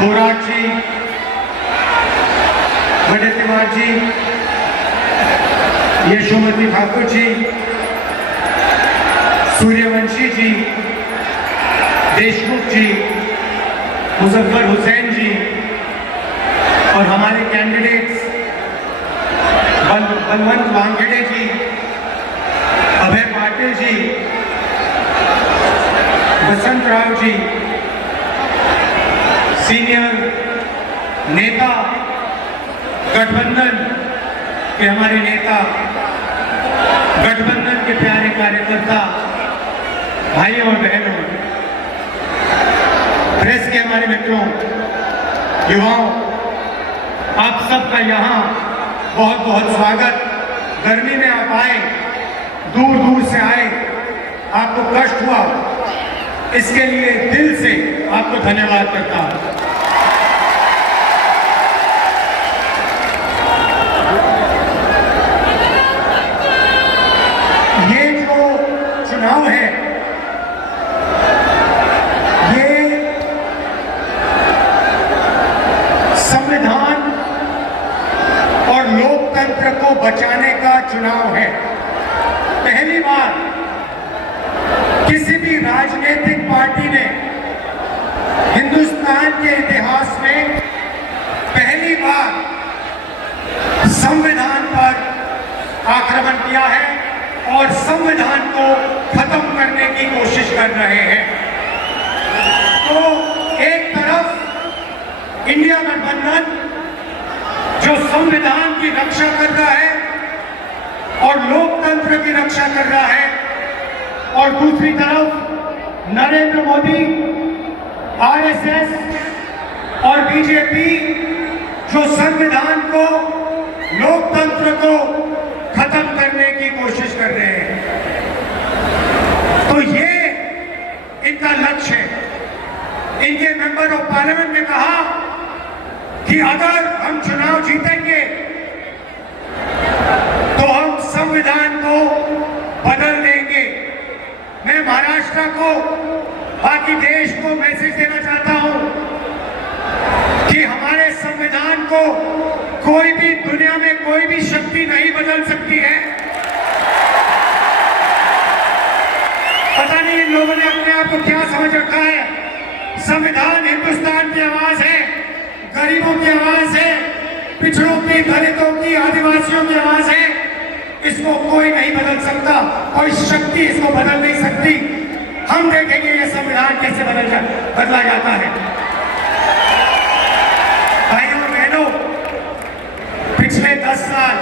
थोराट जी, वडेतिवार जी, यशोमती ठाकुर जी, सूर्यवंशी जी, देशमुख जी, मुजफ्फर हुसैन जी और हमारे कैंडिडेट्स बलवंत वानखेड़े जी, अभय पाटिल जी, बसंत राव जी, सीनियर नेता गठबंधन के हमारे नेता, गठबंधन के प्यारे कार्यकर्ता भाइयों और बहनों, प्रेस के हमारे मित्रों, युवाओं, आप सबका यहाँ बहुत बहुत स्वागत। गर्मी में आप आए, दूर दूर से आए, आपको कष्ट हुआ, इसके लिए दिल से आपको धन्यवाद करता हूं। ये जो चुनाव है, ये संविधान और लोकतंत्र को बचाने का चुनाव है। पहली बार किसी भी राजनीतिक पार्टी ने हिंदुस्तान के इतिहास में पहली बार संविधान पर आक्रमण किया है और संविधान को खत्म करने की कोशिश कर रहे हैं। तो एक तरफ इंडिया गठबंधन जो संविधान की रक्षा कर रहा है और लोकतंत्र की रक्षा कर रहा है, और दूसरी तरफ नरेंद्र मोदी, आरएसएस और बीजेपी जो संविधान को, लोकतंत्र को खत्म करने की कोशिश कर रहे हैं। तो ये इनका लक्ष्य है। इनके मेंबर ऑफ पार्लियामेंट ने कहा कि अगर हम चुनाव जीतेंगे तो हम संविधान को बदल देंगे। मैं महाराष्ट्र को, बाकी देश को मैसेज देना चाहता हूं कि हमारे संविधान को कोई भी, दुनिया में कोई भी शक्ति नहीं बदल सकती है। पता नहीं इन लोगों ने अपने आप को क्या समझ रखा है। संविधान हिंदुस्तान की आवाज है, गरीबों की आवाज है, पिछड़ों की, दलितों की, आदिवासियों की आवाज है। इसको कोई नहीं बदल सकता, कोई शक्ति इसको बदल नहीं सकती। हम देखेंगे ये संविधान कैसे बदला जाता है। भाइयों और बहनों, पिछले 10 साल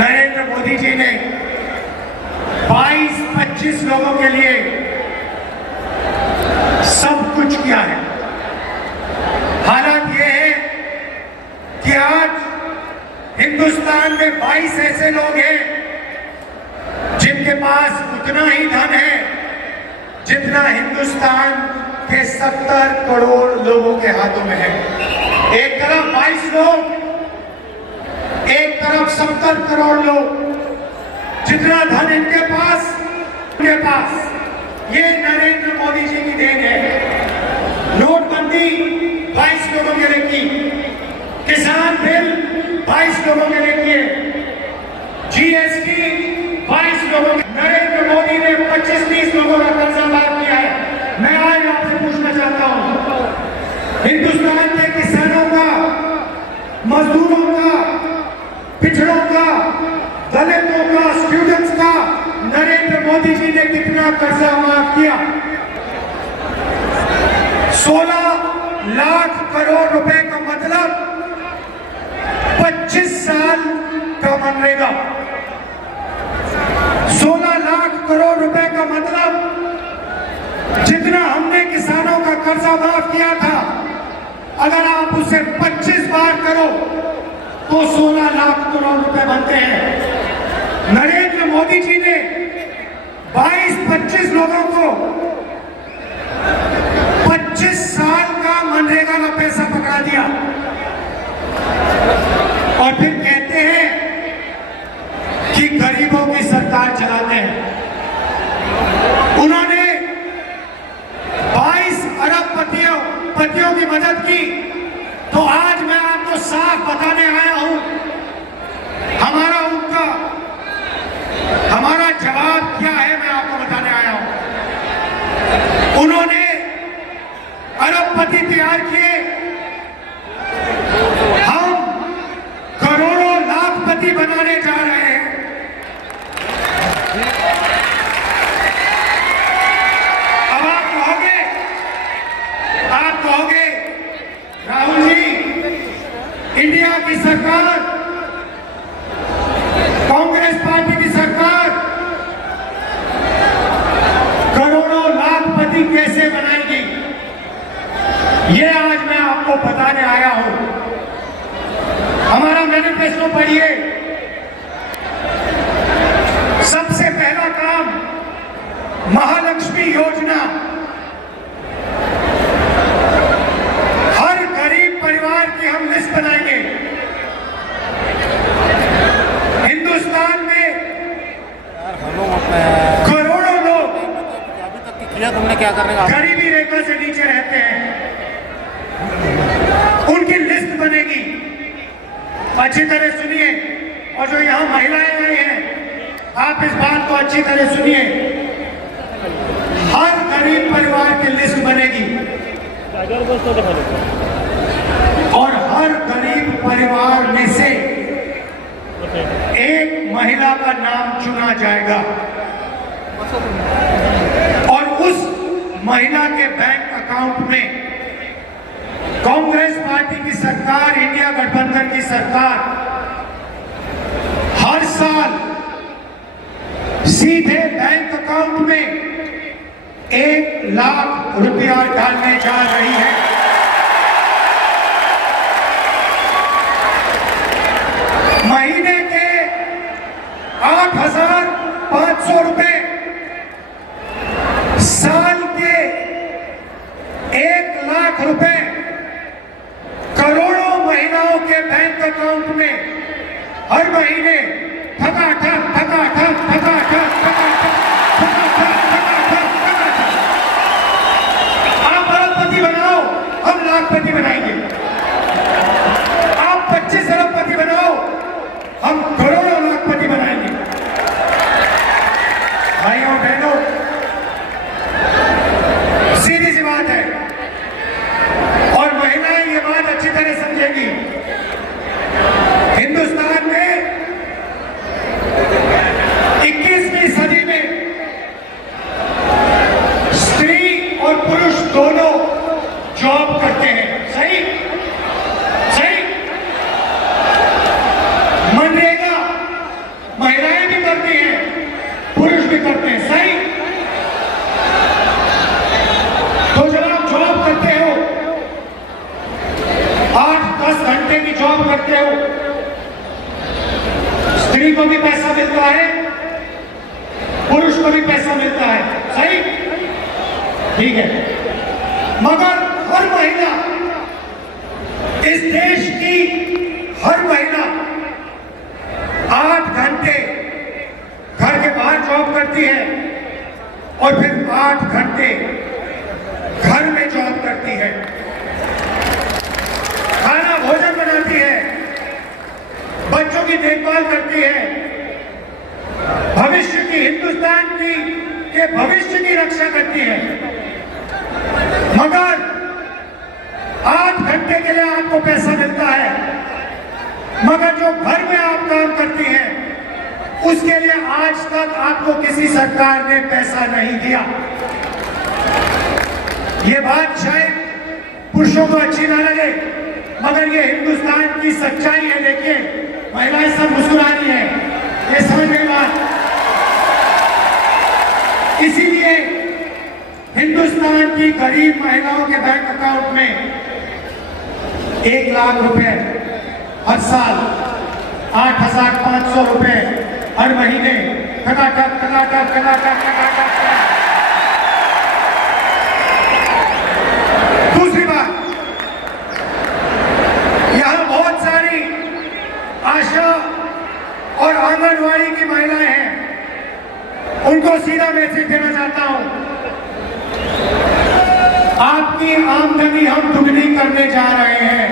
नरेंद्र मोदी जी ने 22-25 लोगों के लिए सब कुछ किया है। हालात ये है कि आज हिंदुस्तान में 22 ऐसे लोग हैं जिनके पास उतना ही धन है जितना हिंदुस्तान के 70 करोड़ लोगों के हाथों में है। एक तरफ 22 लोग, एक तरफ 70 करोड़ लोग। जितना धन इनके पास, ये नरेंद्र मोदी जी की देन है। नोटबंदी 22 लोगों के लिए की, किसान बिल 22 लोगों के लिए किए, जीएसटी 22 लोगों के, नरेंद्र मोदी ने 25-30 लोगों का कर्जा माफ किया है। मैं आज आपसे पूछना चाहता हूं, हिंदुस्तान के किसानों का, मजदूरों का, पिछड़ों का, दलितों का, स्टूडेंट्स का नरेंद्र मोदी जी ने कितना कर्जा माफ किया? 16 लाख करोड़ रुपए का मतलब 25 साल का मनरेगा। 16 लाख करोड़ रुपए का मतलब जितना हमने किसानों का कर्जा माफ किया था, अगर आप उसे 25 बार करो तो 16 लाख करोड़ रुपए बनते हैं। नरेंद्र मोदी जी ने 22-25 लोगों को 25 साल का मनरेगा का पैसा पकड़ा दिया और फिर कहते हैं कि गरीबों की सरकार चलाते हैं। उन्होंने 22 अरब पतियों की की मदद की, तो आज मैं आपको साफ बताने आया हूं, हमारा जवाब क्या है, मैं आपको बताने आया हूं। उन्होंने अरबपति तैयार किए, हम करोड़ों लाखपति बनाने जा रहे हैं। अब आप कहोगे राहुल जी, इंडिया की सरकार, कांग्रेस पार्टी की सरकार करोड़ों लाखपति कैसे बनाएगी? ये आज मैं आपको बताने आया हूं। हमारा मैनिफेस्टो पढ़िए। सबसे पहला काम, महालक्ष्मी योजना। हर गरीब परिवार की हम लिस्ट बनाएंगे। हिंदुस्तान में करोड़ों लोग अभी तक किया तुमने, क्या करने का? गरीबी रेखा से नीचे रहते हैं, उनकी लिस्ट बनेगी। अच्छी तरह सुनिए, और जो यहां महिलाएं आई हैं, आप इस बात को अच्छी तरह सुनिए। हर गरीब परिवार की लिस्ट बनेगी और हर गरीब परिवार में से एक महिला का नाम चुना जाएगा और उस महिला के बैंक अकाउंट में कांग्रेस पार्टी की सरकार, इंडिया गठबंधन की सरकार हर साल सीधे बैंक अकाउंट में 1 लाख रुपया डालने जा रही है। महीने के 8,500 रुपए, साल के 1 लाख रुपए करोड़ों महिलाओं के बैंक अकाउंट में हर महीने ठकाठक ठकाठक ठकाठक ठकाठक ठकाठक ठकाठक ठकाठक। आप अरबपति बनाओ, हम लाखपति बनाएंगे। आप 25 अरबपति बनाओ, हम करोड़ों लाखपति बनाएंगे। भाइयों बहनों, सीधी सी बात है और महिलाएं ये बात अच्छी तरह समझेंगी। हिंदुस्तान में 21वीं सदी में स्त्री और पुरुष दोनों जॉब करते हैं। सही सही। मनरेगा महिलाएं भी करती हैं, पुरुष भी करते हैं। सही। तो जब आप जॉब करते हो, 8-10 घंटे की जॉब करते हो, स्त्री को भी पैसा मिलता है, पुरुष को भी पैसा मिलता है। सही। ठीक है। मगर हर महिला, इस देश की हर महिला 8 घंटे घर के बाहर जॉब करती है और फिर 8 घंटे घर में जॉब करती है, खाना भोजन बनाती है, बच्चों की देखभाल करती है, भविष्य की, हिंदुस्तान की के भविष्य की रक्षा करती है। मगर 8 घंटे के लिए आपको पैसा मिलता है, मगर जो घर में आप काम करती हैं उसके लिए आज तक आपको किसी सरकार ने पैसा नहीं दिया। ये बात शायद पुरुषों को अच्छी ना लगे, मगर ये हिंदुस्तान की सच्चाई है। देखिए, महिलाएं सब मुस्कुरा रही हैं, ये समझ गई बात। इसीलिए हिंदुस्तान की गरीब महिलाओं के बैंक अकाउंट में 1 लाख रुपए हर साल, 8,500 रुपए हर महीने, टकाटक टकाटक टकाटक टकाटक। दूसरी बात, यहां बहुत सारी आशा और आंगनवाड़ी की महिलाएं हैं, उनको सीधा मैसेज देना चाहता हूं। आपकी आमदनी आमदनी हम दुगनी करने जा रहे हैं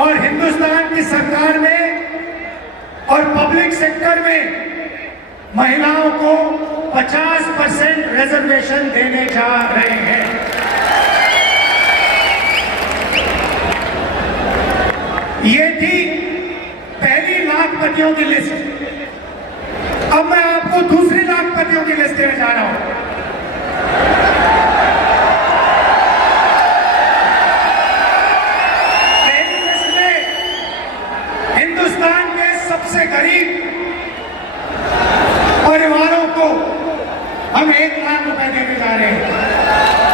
और हिंदुस्तान की सरकार में और पब्लिक सेक्टर में महिलाओं को 50% रिजर्वेशन देने जा रहे हैं। ये थी पहली लाखपतियों की लिस्ट। अब मैं आपको दूसरी लाखपतियों की लिस्ट देने जा रहा हूं। पहली लिस्ट में हिंदुस्तान के सबसे गरीब परिवारों को हम 1 लाख रुपए देने जा रहे हैं।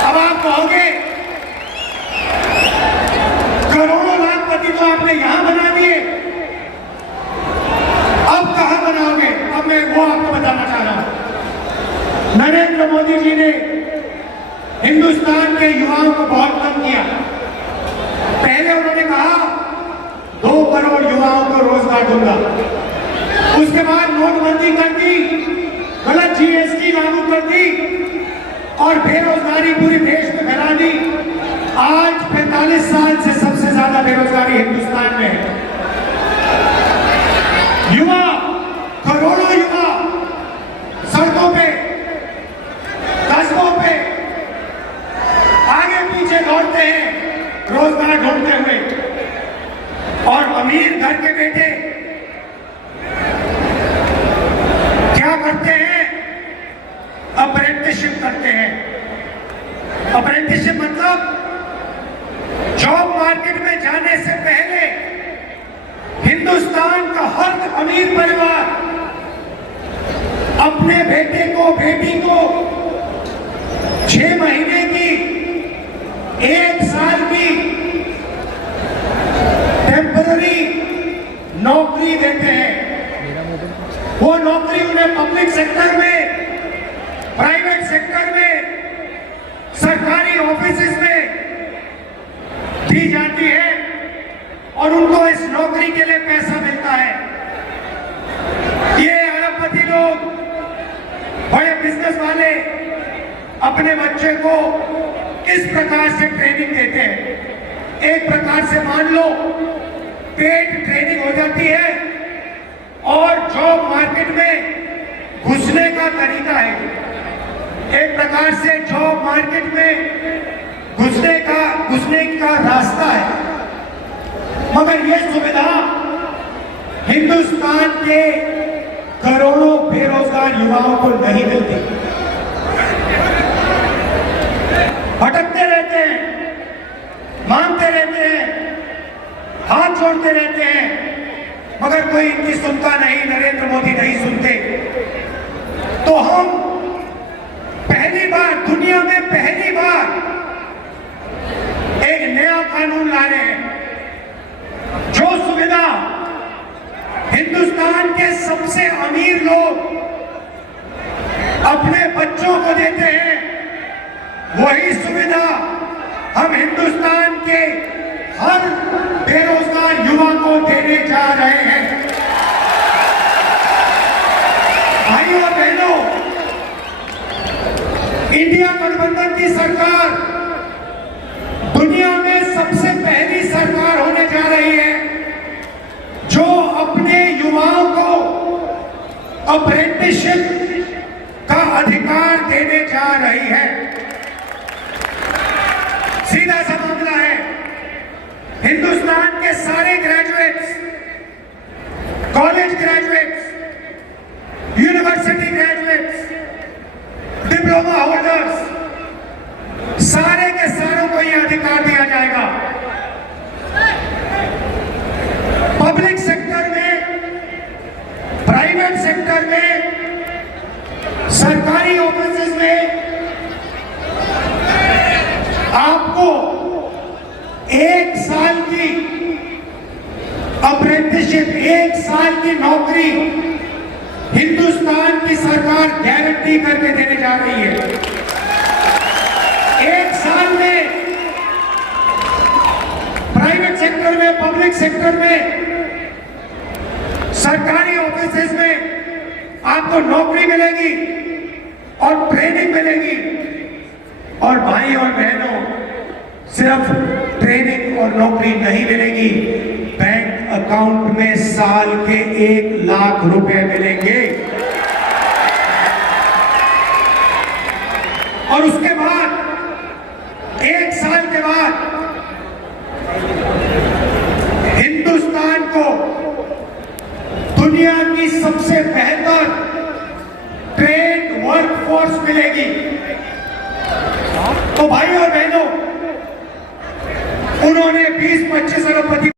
अब आप कहोगे करोड़ों लाखपति तो आपने यहां बना दिए, अब कहां बनाओगे? अब मैं वो आपको बताना चाह रहा हूं। नरेंद्र मोदी जी ने हिंदुस्तान के युवाओं को बहुत कम किया। पहले उन्होंने कहा 2 करोड़ युवाओं को रोजगार दूंगा, उसके बाद नोटबंदी कर दी, गलत जीएसटी लागू कर दी और बेरोजगारी पूरे देश में फैला दी। आज 45 साल से सबसे ज्यादा बेरोजगारी हिंदुस्तान में है। युवा, करोड़ों युवा सड़कों पे, कस्बों पे आगे पीछे दौड़ते हैं रोजगार ढूंढते हुए और अमीर घर के बेटे क्या करते हैं? अप्रेंटिसशिप करते हैं। अप्रेंटिसशिप मतलब जॉब मार्केट में जाने से पहले हिंदुस्तान का हर अमीर परिवार अपने बेटे को, बेटी को 6 महीने की, 1 साल की टेम्पररी नौकरी देते हैं। वो नौकरी उन्हें पब्लिक सेक्टर में, प्राइवेट सेक्टर में, सरकारी ऑफिसेज में दी जाती है और उनको इस नौकरी के लिए पैसा मिलता है। ये अरबपति लोग, बड़े बिजनेस वाले अपने बच्चे को इस प्रकार से ट्रेनिंग देते हैं। एक प्रकार से मान लो पेड ट्रेनिंग हो जाती है और जॉब मार्केट में घुसने का तरीका है। एक प्रकार से जॉब मार्केट में घुसने का रास्ता है। मगर यह सुविधा हिंदुस्तान के करोड़ों बेरोजगार युवाओं को नहीं मिलती। भटकते रहते हैं, मांगते रहते हैं, हाथ जोड़ते रहते हैं, मगर कोई इनकी सुनता नहीं। नरेंद्र मोदी नहीं सुनते। तो हम पहली बार, दुनिया में पहली बार एक नया कानून ला रहे हैं जो सुविधा हिंदुस्तान के सबसे अमीर लोग अपने बच्चों को देते हैं, वही सुविधा हम हिंदुस्तान के हर बेरोजगार युवा को देने जा रहे हैं। भाइयों और बहनों, इंडिया गठबंधन की सरकार दुनिया में सबसे पहली सरकार होने जा रही है जो अपने युवाओं को अप्रेंटिसशिप का अधिकार देने जा रही है। सीधा सा मामला है, हिंदुस्तान के सारे graduates, college graduates, university graduates, diploma holders, सारे के सारों को यह अधिकार दिया जाएगा। पब्लिक सेक्टर में, प्राइवेट सेक्टर में, सरकारी ऑफिसेज में आपको 1 साल की अप्रेंटिसशिप, 1 साल की नौकरी हिंदुस्तान की सरकार गारंटी करके देने जा रही है। 1 साल में प्राइवेट सेक्टर में, पब्लिक सेक्टर में, सरकारी ऑफिसेज में आपको नौकरी मिलेगी और ट्रेनिंग मिलेगी सिर्फ ट्रेनिंग और नौकरी नहीं मिलेगी, बैंक अकाउंट में साल के 1 लाख रुपए मिलेंगे। और उसके बाद 1 साल के बाद हिंदुस्तान को दुनिया की सबसे बेहतर ट्रेन वर्कफोर्स मिलेगी। तो भाई और बहनों, उन्होंने 20-25 अरबपति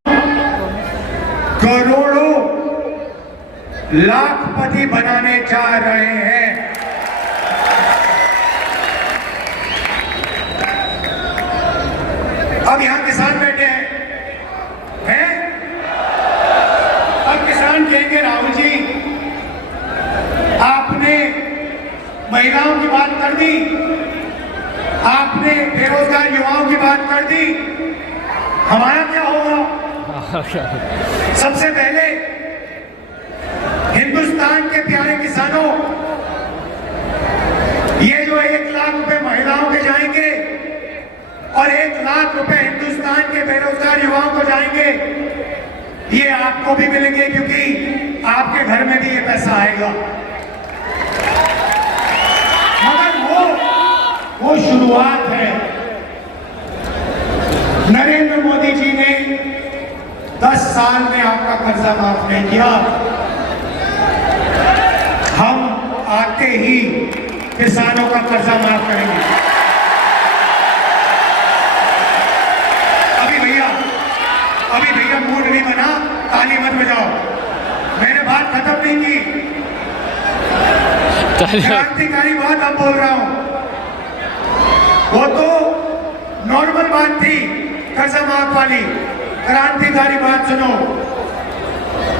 करोड़ों लाखपति बनाने जा रहे हैं। अब यहां किसान बैठे हैं? अब किसान कहेंगे राहुल जी आपने महिलाओं की बात कर दी, आपने बेरोजगार युवाओं की बात कर दी, हमारा क्या होगा? सबसे पहले हिंदुस्तान के प्यारे किसानों, ये जो 1 लाख रुपए महिलाओं के जाएंगे और 1 लाख रुपए हिंदुस्तान के बेरोजगार युवाओं को जाएंगे, ये आपको भी मिलेंगे क्योंकि आपके घर में भी ये पैसा आएगा। मगर वो शुरुआत है। नरेंद्र मोदी जी ने 10 साल में आपका कर्जा माफ नहीं किया। हम आते ही किसानों का कर्जा माफ करेंगे। अभी भैया मूड नहीं बना, ताली मत बजाओ, मैंने बात खत्म नहीं की। क्रांतिकारी बात अब बोल रहा हूं। वो तो नॉर्मल बात थी कर्जा माफ वाली, क्रांतिकारी बात सुनो।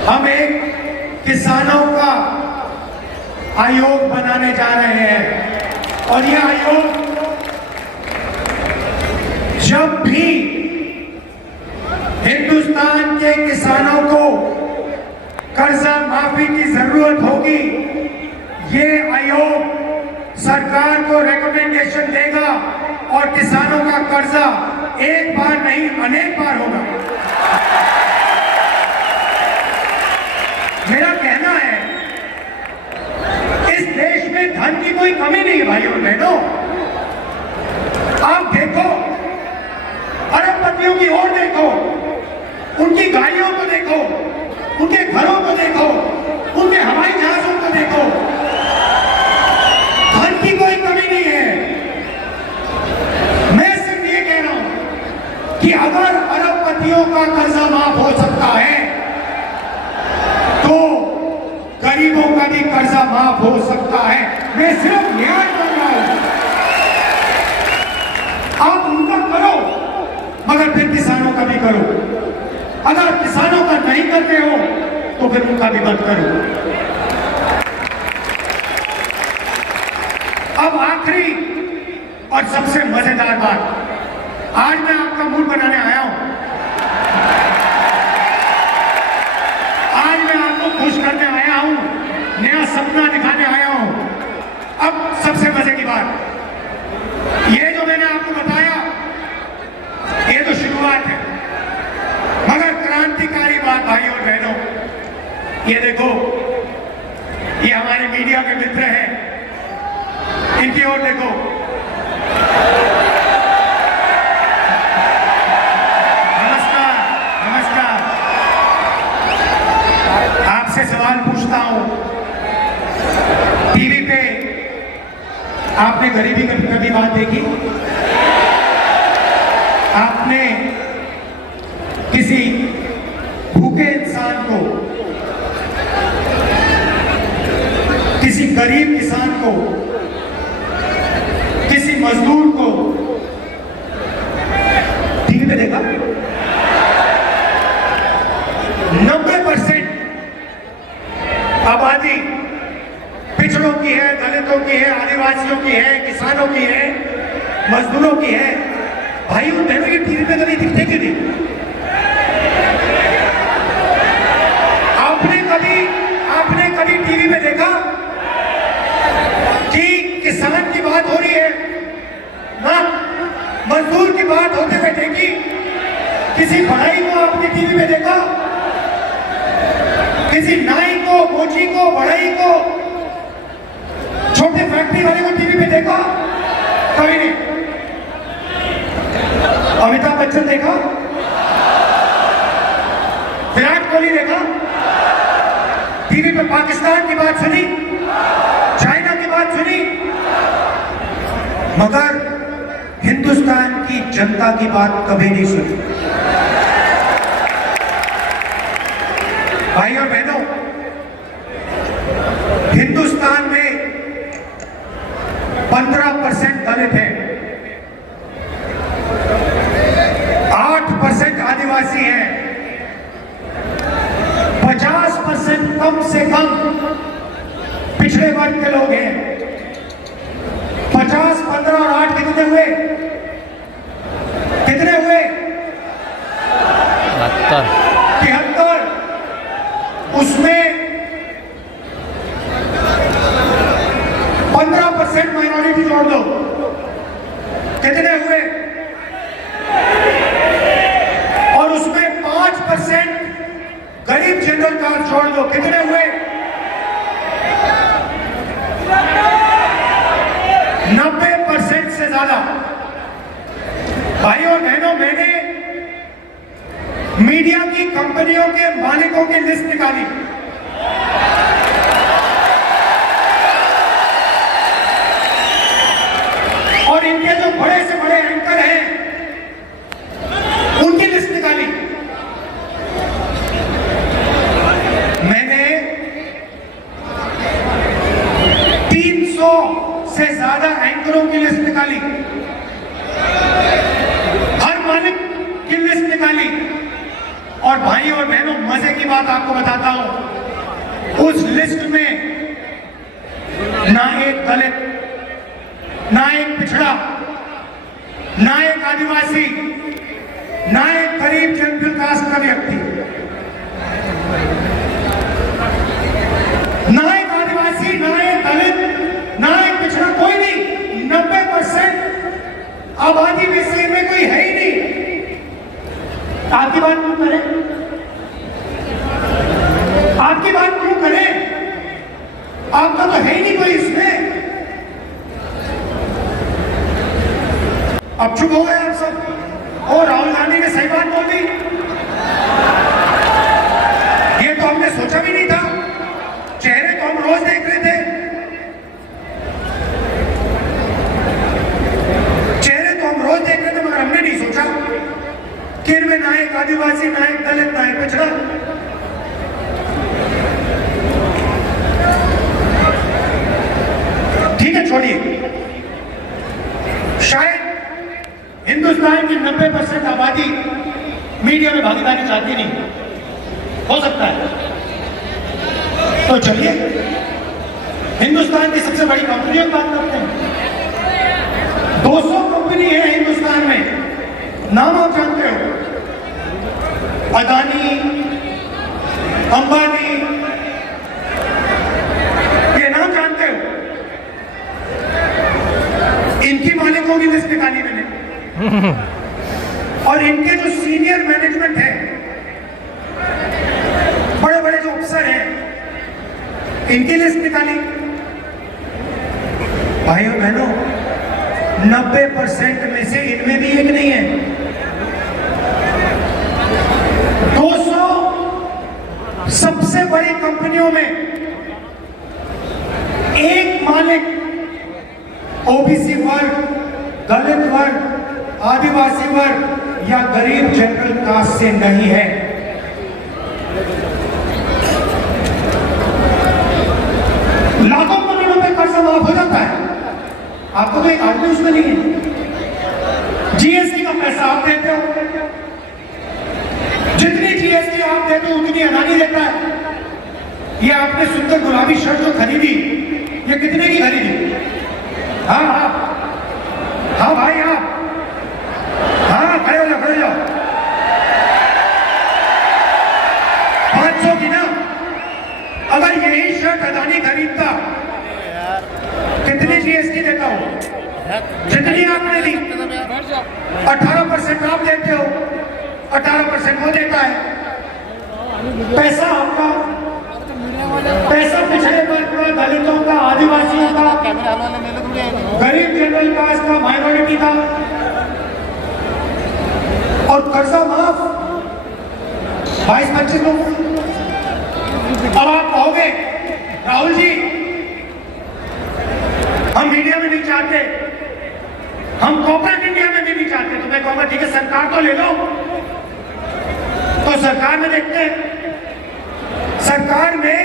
हम एक किसानों का आयोग बनाने जा रहे हैं और यह आयोग जब भी हिंदुस्तान के किसानों को कर्जा माफी की जरूरत होगी, ये आयोग सरकार को रिकमेंडेशन देगा और किसानों का कर्जा एक बार नहीं अनेक बार होगा। मेरा कहना है इस देश में धन की कोई कमी नहीं है भाइयों बहनों। आप देखो, अरबपतियों की ओर देखो, उनकी गाड़ियों को देखो, उनके घरों को देखो, उनके हवाई जहाजों को देखो, धन की कोई कमी नहीं है। मैं सिर्फ ये कह रहा हूं कि अगर अरबपतियों का कर्जा माफ हो सकता है तो गरीबों का भी कर्जा माफ हो सकता है। मैं सिर्फ न्याय कर रहा हूं। आप उनका करो मगर फिर किसानों का भी करो। अगर किसानों का नहीं करते हो तो फिर उनका भी मत करो। अब आखिरी और सबसे मजेदार बात, आज मैं आपका मूड बनाने आया हूं। आज मैं आपको खुश करने आया हूं, नया सपना दिखाने आया हूं। अब सबसे मजे की बात, ये जो मैंने आपको बताया ये तो शुरुआत है, मगर क्रांतिकारी बात भाइयों और बहनों, ये देखो, ये हमारे मीडिया के मित्र हैं, इनकी ओर देखो। नमस्कार, नमस्कार। आपसे सवाल पूछता हूं, टीवी पे आपने गरीबी की कभी बात देखी? आपने किसी भूखे इंसान को, किसी गरीब किसान को, किसी मजदूर को टीवी पे देखा? 90% आबादी पिछड़ों की है, दलितों की है, आदिवासियों की है, किसानों की है, मजदूरों की है। भाई और बहनों, ये टीवी पे कभी दिखते क्यों नहीं? आपने कभी टीवी पे देखा कि किसान की बात हो रही है ना, मजदूर की बात होते हुए किसी बढ़ई को आपने टीवी पे देखा? किसी नाई को, मोची को, बढ़ई को, छोटे फैक्ट्री वाले को टीवी पे देखा? कभी नहीं। अमिताभ बच्चन देखा? विराट कोहली देखा? टीवी पे पाकिस्तान की बात सुनी, चाइना की बात सुनी, मगर हिंदुस्तान की जनता की बात कभी नहीं सुनी। भाइयों और बहनों, हिंदुस्तान में 15% दलित हैं, 8% आदिवासी हैं, 50% कम से कम पिछड़े वर्ग के लोग हैं। 50, 15 और 8 कितने हुए? कितने हुए? 73। उसमें 15% माइनॉरिटी जोड़ दो, कितने हुए? और उसमें 5% गरीब जनरल कास्ट जोड़ दो, कितने हुए? 90% से ज्यादा। भाइयों और बहनों, मैंने मीडिया की कंपनियों के मालिकों की लिस्ट निकाली। और इनके जो बड़े से बड़े एंकर हैं, उनकी लिस्ट निकाली। मैंने 300 से ज्यादा एंकरों की लिस्ट निकाली, हर मालिक की लिस्ट निकाली। और भाई और बहनों, मजे की बात आपको बताता हूं, उस लिस्ट में ना एक दलित, ना एक पिछड़ा, ना एक आदिवासी, ना एक गरीब जनरल कास्ट का व्यक्ति, ना एक आदिवासी, ना एक दलित, ना एक पिछड़ा, कोई नहीं। 90% आबादी में से इनमें कोई है ही नहीं। आपकी बात क्यों करें? आपकी बात क्यों करें? आपका तो है ही नहीं कोई इसमें। अब चुप हो गए आप सब। और राहुल गांधी ने सही बात बोल दी, ये तो हमने सोचा भी नहीं था। चेहरे तो हम रोज देख रहे थे, चेहरे तो हम रोज देख रहे थे, मगर हमने नहीं सोचा कि इनमें ना एक आदिवासी, ना एक दलित, ना एक पिछड़ा। ठीक है, छोड़िए। शायद हिंदुस्तान की 90% आबादी मीडिया में भागीदारी चाहती नहीं, हो सकता है। तो चलिए हिंदुस्तान की सबसे बड़ी कंपनियों की बात करते हैं। 200 कंपनी है हिंदुस्तान में, नाम आप जानते हो? अदानी, अंबानी, ये नाम जानते हो? इनकी मालिकों की लिस्ट निकाली मैंने, और इनके जो सीनियर मैनेजमेंट है, बड़े बड़े जो अफसर हैं, इनकी लिस्ट निकाली। भाइयों बहनों, 90% में से इनमें भी एक नहीं है। 200 सबसे बड़ी कंपनियों में एक मालिक ओबीसी वर्ग, दलित वर्ग, आदिवासी वर्ग या गरीब जनरल कास्ट से नहीं है। लाखों करोड़ों में कर्ज माफ हो जाता है, आपको तो एक आदमी उसमें नहीं है। जीएसटी का पैसा आप देते हो, जितनी जीएसटी आप देते हो उतनी अदानी देता है। ये आपने सुंदर गुलाबी शर्ट जो खरीदी, ये कितने की खरीदी? हाँ हाँ हाँ भाई, आप हाँ खड़े हो जाओ, खड़े हो जाओ। 500 की ना? अगर यही शर्ट अदानी खरीदता, कितनी जीएसटी देता हो? जितनी आपने दी, 18% आप देते हो, 18% वो देता है। पैसा आपका, पैसा पिछड़े वर्ग का, दलितों का, आदिवासियों का, कैमरे वाले ले लो तुम ये। गरीब जनरल कास्ट का, माइनॉरिटी का। और कर्जा माफ 22-25 लोग। अब आप कहोगे राहुल जी हम मीडिया में नहीं चाहते, हम कॉर्पोरेट इंडिया में भी नहीं चाहते, तो मैं कहूंगा ठीक है सरकार तो ले लो। तो सरकार में देखते हैं, सरकार में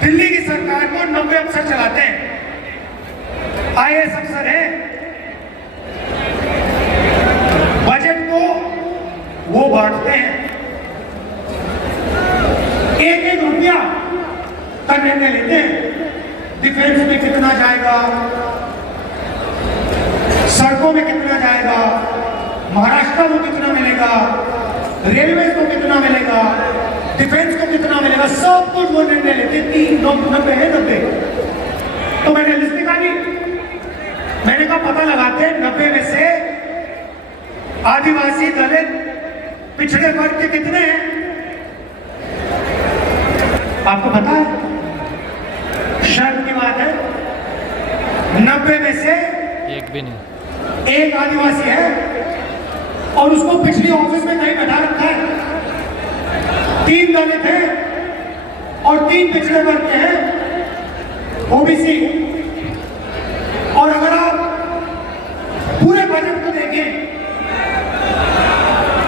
दिल्ली की सरकार को 90 अफसर चलाते हैं, IAS अफसर हैं। बजट को वो बांटते हैं, एक एक रुपया का निर्णय लेते हैं। डिफेंस में कितना जाएगा, सड़कों में कितना जाएगा, महाराष्ट्र को कितना मिलेगा, रेलवे को कितना मिलेगा, डिफेंस को कितना मिलेगा, सब कुछ वो निर्णय लेते। 90 है 90। तो मैंने लिस्ट निकाली, मैंने कहा पता लगाते हैं 90 में से आदिवासी, दलित, पिछड़े वर्ग के कितने हैं। आपको पता है, शर्म की बात है, 90 में से एक भी नहीं, एक आदिवासी है और उसको पिछली ऑफिस में कहीं बैठा रखा है। 3 दलित हैं और 3 पिछड़े वर्ग के हैं, ओबीसी। और अगर आप पूरे बजट को देखें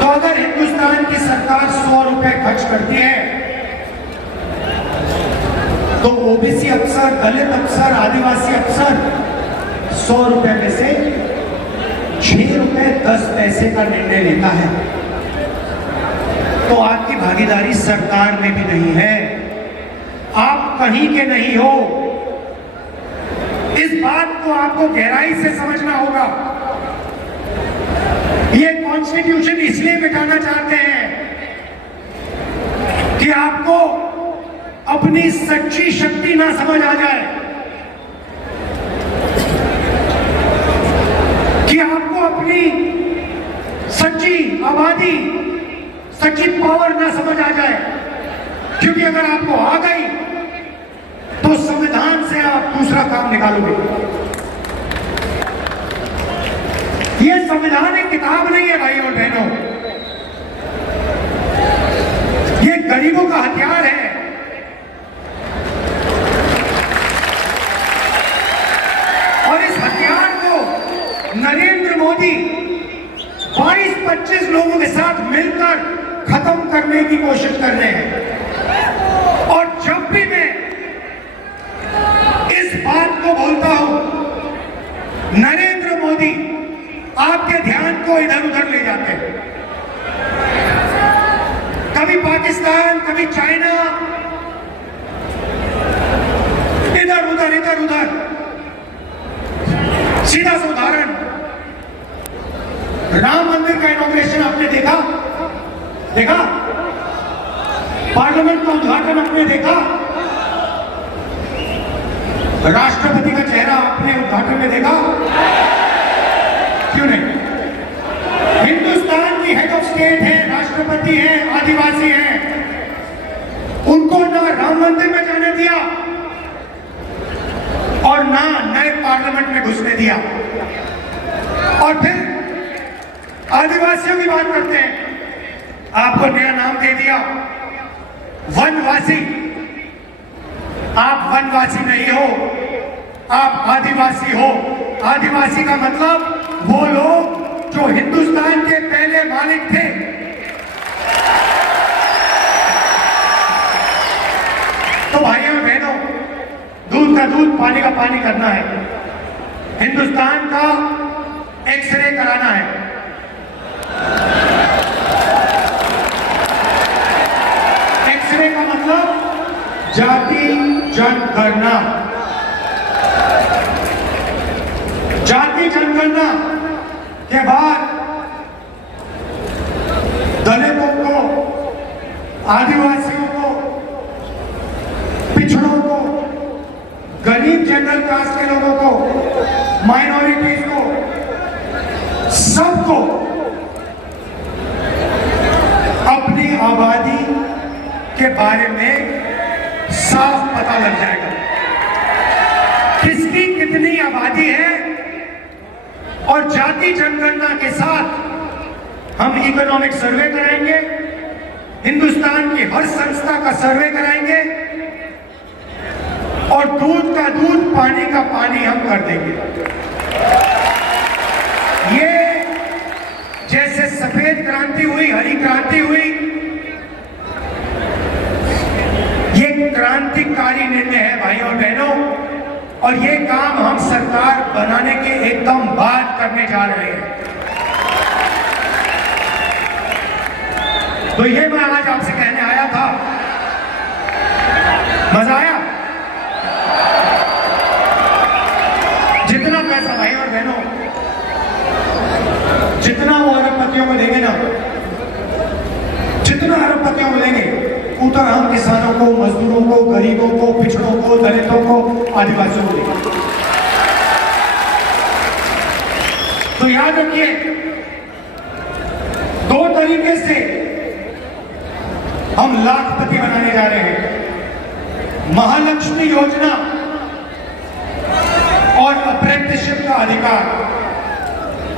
तो अगर हिंदुस्तान की सरकार 100 रुपए खर्च करती है तो ओबीसी अफसर, दलित अफसर, आदिवासी अफसर 100 रुपए में से 6 रुपए 10 पैसे का निर्णय लेता है। तो आपकी भागीदारी सरकार में भी नहीं है, आप कहीं के नहीं हो। इस बात को आपको गहराई से समझना होगा। ये कॉन्स्टिट्यूशन इसलिए मिटाना चाहते हैं कि आपको अपनी सच्ची शक्ति ना समझ आ जाए, कि आपको अपनी सच्ची आबादी, सच्ची पावर ना समझ आ जाए। क्योंकि अगर आपको आ गई तो संविधान से आप दूसरा काम निकालोगे। ये संविधान एक किताब नहीं है भाई और बहनों, ये गरीबों का हथियार है। और इस हथियार को नरेंद्र मोदी 22-25 लोगों के साथ मिलकर खत्म करने की कोशिश कर रहे हैं। और जब भी मैं इस बात को बोलता हूं, नरेंद्र मोदी आपके ध्यान को इधर उधर ले जाते हैं। कभी पाकिस्तान, कभी चाइना, इधर उधर इधर उधर। सीधा सा उदाहरण, राम मंदिर का इनॉग्रेशन आपने देखा? पार्लियामेंट का उद्घाटन आपने देखा? राष्ट्रपति का चेहरा आपने उद्घाटन में देखा? क्यों नहीं? हिंदुस्तान की हेड ऑफ स्टेट है, राष्ट्रपति है, आदिवासी है, उनको ना राम मंदिर में जाने दिया और ना नए पार्लियामेंट में घुसने दिया। और फिर आदिवासियों की बात करते हैं, आपको नया नाम दे दिया वनवासी। आप वनवासी नहीं हो, आप आदिवासी हो। आदिवासी का मतलब वो लोग जो हिंदुस्तान के पहले मालिक थे। तो भाइयों बहनों, दूध का दूध, पानी का पानी करना है। हिंदुस्तान का एक्सरे कराना है। एक्सरे का मतलब जाति जनगणना। जाति जनगणना के बाद दलितों को, आदिवासियों को, पिछड़ों को, गरीब जनरल कास्ट के लोगों को, माइनॉरिटीज को, सबको जाति जनगणना के साथ हम इकोनॉमिक सर्वे कराएंगे, हिंदुस्तान की हर संस्था का सर्वे कराएंगे और दूध का दूध, पानी का पानी हम कर देंगे। ये जैसे सफेद क्रांति हुई, हरी क्रांति हुई, ये क्रांतिकारी निर्णय है भाई और बहनों, और ये काम हम सरकार बनाने के एकदम बाद करने जा रहे हैं। तो ये मैं आज आपसे कहने आया था। मजा आया? जितना पैसा भाई और बहनों, जितना वो अरबपतियों को देंगे ना, जितना अरबपतियों को देंगे, उतना हम किसानों को, मजदूरों को, गरीबों को, पिछड़ों को, दलितों को, आदिवासियों को देंगे। तो याद रखिए, दो तरीके से हम लाखपति बनाने जा रहे हैं। महालक्ष्मी योजना और अप्रेंटिसशिप का अधिकार,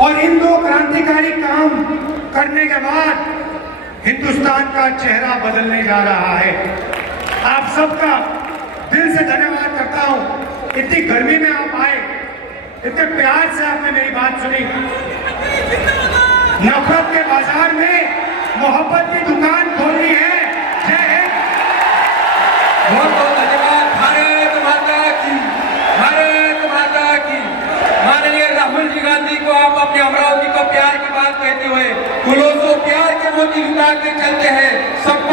और इन दो क्रांतिकारी काम करने के बाद हिंदुस्तान का चेहरा बदलने जा रहा है। आप सबका दिल से धन्यवाद करता हूं। इतनी गर्मी में आप आए, इतने प्यार से आपने मेरी बात सुनी। नफरत के बाजार में मोहब्बत की दुकान खोली है। जय हिंद। बहुत बहुत धन्यवाद। भारत माता की, भारत माता की। माननीय राहुल जी गांधी को आप अपने अमरावती को प्यार की बात कहते हुए फूलों को प्यार के मोती उतार के चलते हैं। सब